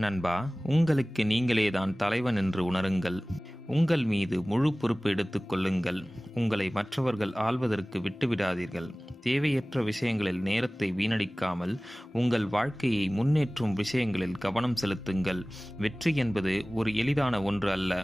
நண்பா உங்களுக்கு நீங்களே தான் தலைவன் என்று உணருங்கள். உங்கள் மீது முழு பொறுப்பு எடுத்துக்கொள்ளுங்கள் உங்களை மற்றவர்கள் ஆள்வதற்கு விட்டுவிடாதீர்கள். தேவையற்ற விஷயங்களில் நேரத்தை வீணடிக்காமல் உங்கள் வாழ்க்கையை முன்னேற்றும் விஷயங்களில் கவனம் செலுத்துங்கள். வெற்றி என்பது ஒரு எளிதான ஒன்று அல்ல.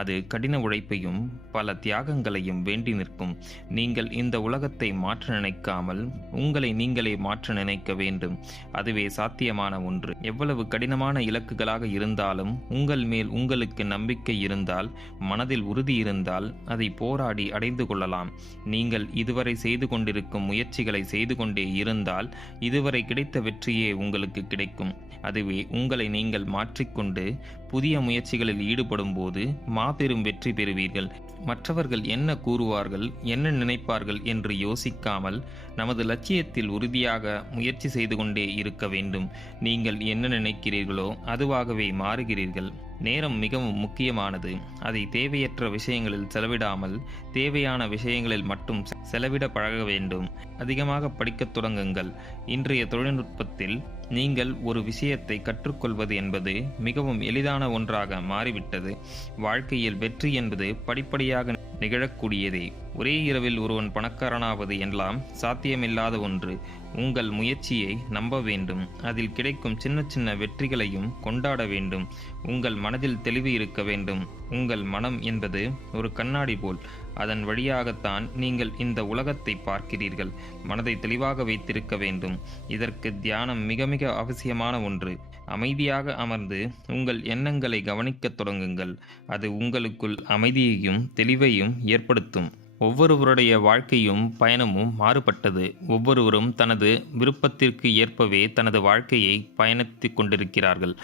அது கடின உழைப்பையும் பல தியாகங்களையும் வேண்டி நிற்கும். நீங்கள் இந்த உலகத்தை மாற்ற நினைக்காமல் உங்களை நீங்களே மாற்ற நினைக்க வேண்டும். அதுவே சாத்தியமான ஒன்று. எவ்வளவு கடினமான இலக்குகளாக இருந்தாலும் உங்கள் மேல் உங்களுக்கு நம்பிக்கை இருந்தால் மனதில் உறுதி இருந்தால் அதை போராடி அடைந்து கொள்ளலாம். நீங்கள் இதுவரை செய்து கொண்டிருக்கும் முயற்சிகளை செய்து கொண்டே இருந்தால் இதுவரை கிடைத்த வெற்றியே உங்களுக்கு கிடைக்கும். அதுவே உங்களை நீங்கள் மாற்றிக்கொண்டு புதிய முயற்சிகளில் ஈடுபடும் போது மாபெரும் வெற்றி பெறுவீர்கள். மற்றவர்கள் என்ன கூறுவார்கள் என்ன நினைப்பார்கள் என்று யோசிக்காமல் நமது லட்சியத்தில் உறுதியாக முயற்சி செய்து கொண்டே இருக்க வேண்டும். நீங்கள் என்ன நினைக்கிறீர்களோ அதுவாகவே மாறுகிறீர்கள். நேரம் மிகவும் முக்கியமானது. அதை தேவையற்ற விஷயங்களில் செலவிடாமல் தேவையான விஷயங்களில் மட்டும் செலவிட பழக வேண்டும். அதிகமாக படிக்கத் தொடங்குங்கள். இன்றைய தொழில்நுட்பத்தில் நீங்கள் ஒரு விஷயத்தை கற்றுக்கொள்வது என்பது மிகவும் எளிதான ஒன்றாக மாறிவிட்டது. வாழ்க்கையில் வெற்றி என்பது படிப்படியாக நிகழக்கூடியதே. ஒரே இரவில் ஒருவன் பணக்காரனாவது எல்லாம் சாத்தியமில்லாத ஒன்று. உங்கள் முயற்சியை நம்ப வேண்டும். அதில் கிடைக்கும் சின்ன சின்ன வெற்றிகளையும் கொண்டாட வேண்டும். உங்கள் மனதில் தெளிவு இருக்க வேண்டும். உங்கள் மனம் என்பது ஒரு கண்ணாடி போல். அதன் வழியாகத்தான் நீங்கள் இந்த உலகத்தை பார்க்கிறீர்கள். மனதை தெளிவாக வைத்திருக்க வேண்டும். இதற்கு தியானம் மிக மிக அவசியமான ஒன்று. அமைதியாக அமர்ந்து உங்கள் எண்ணங்களை கவனிக்கத் தொடங்குங்கள். அது உங்களுக்குள் அமைதியையும் தெளிவையும் ஏற்படுத்தும். ஒவ்வொருவருடைய வாழ்க்கையும் பயணமும் மாறுபட்டது. ஒவ்வொருவரும் தனது விருப்பத்திற்கு ஏற்பவே தனது வாழ்க்கையை பயணித்து கொண்டிருக்கிறார்கள்.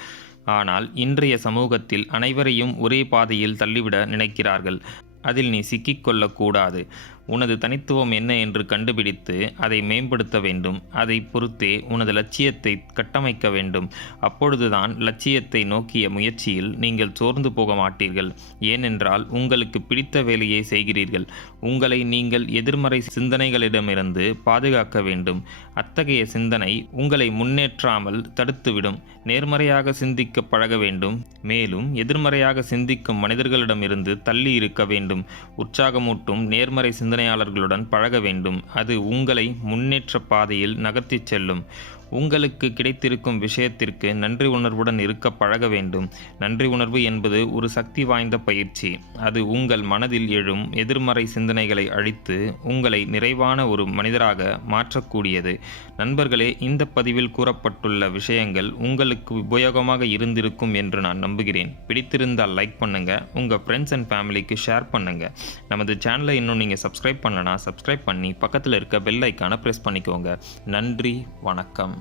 ஆனால் இன்றைய சமூகத்தில் அனைவரையும் ஒரே பாதையில் தள்ளிவிட நினைக்கிறார்கள். அதில் நீ சிக்கிக்கொள்ளக்கூடாது. உனது தனித்துவம் என்ன என்று கண்டுபிடித்து அதை மேம்படுத்த வேண்டும். அதை பொறுத்தே உனது லட்சியத்தை கட்டமைக்க வேண்டும். அப்பொழுதுதான் லட்சியத்தை நோக்கிய முயற்சியில் நீங்கள் சோர்ந்து போக மாட்டீர்கள். ஏனென்றால் உங்களுக்கு பிடித்த வேலையை செய்கிறீர்கள். உங்களை நீங்கள் எதிர்மறை சிந்தனைகளிடமிருந்து பாதுகாக்க வேண்டும். அத்தகைய சிந்தனை உங்களை முன்னேற்றாமல் தடுத்துவிடும். நேர்மறையாக சிந்திக்க பழக வேண்டும். மேலும் எதிர்மறையாக சிந்திக்கும் மனிதர்களிடமிருந்து தள்ளி இருக்க வேண்டும். வேண்டும். உற்சாகமூட்டும் நேர்மறை சிந்தனையாளர்களுடன் பழக வேண்டும். அது உங்களை முன்னேற்ற பாதையில் நகர்த்திச் செல்லும். உங்களுக்கு கிடைத்திருக்கும் விஷயத்திற்கு நன்றி உணர்வுடன் இருக்க பழக வேண்டும். நன்றி உணர்வு என்பது ஒரு சக்தி வாய்ந்த பயிற்சி. அது உங்கள் மனதில் எழும் எதிர்மறை சிந்தனைகளை அழித்து உங்களை நிறைவான ஒரு மனிதராக மாற்றக்கூடியது. நண்பர்களே இந்த பதிவில் கூறப்பட்டுள்ள விஷயங்கள் உங்களுக்கு உபயோகமாக இருந்திருக்கும் என்று நான் நம்புகிறேன். பிடித்திருந்தால் லைக் பண்ணுங்க உங்கள் ஃப்ரெண்ட்ஸ் அண்ட் ஃபேமிலிக்கு ஷேர் பண்ணுங்க. நமது சேனலை இன்னும் நீங்கள் சப்ஸ்கிரைப் பண்ணலனா சப்ஸ்கிரைப் பண்ணி பக்கத்தில் இருக்க பெல் ஐக்கானை ப்ரெஸ் பண்ணிக்கோங்க. நன்றி வணக்கம்.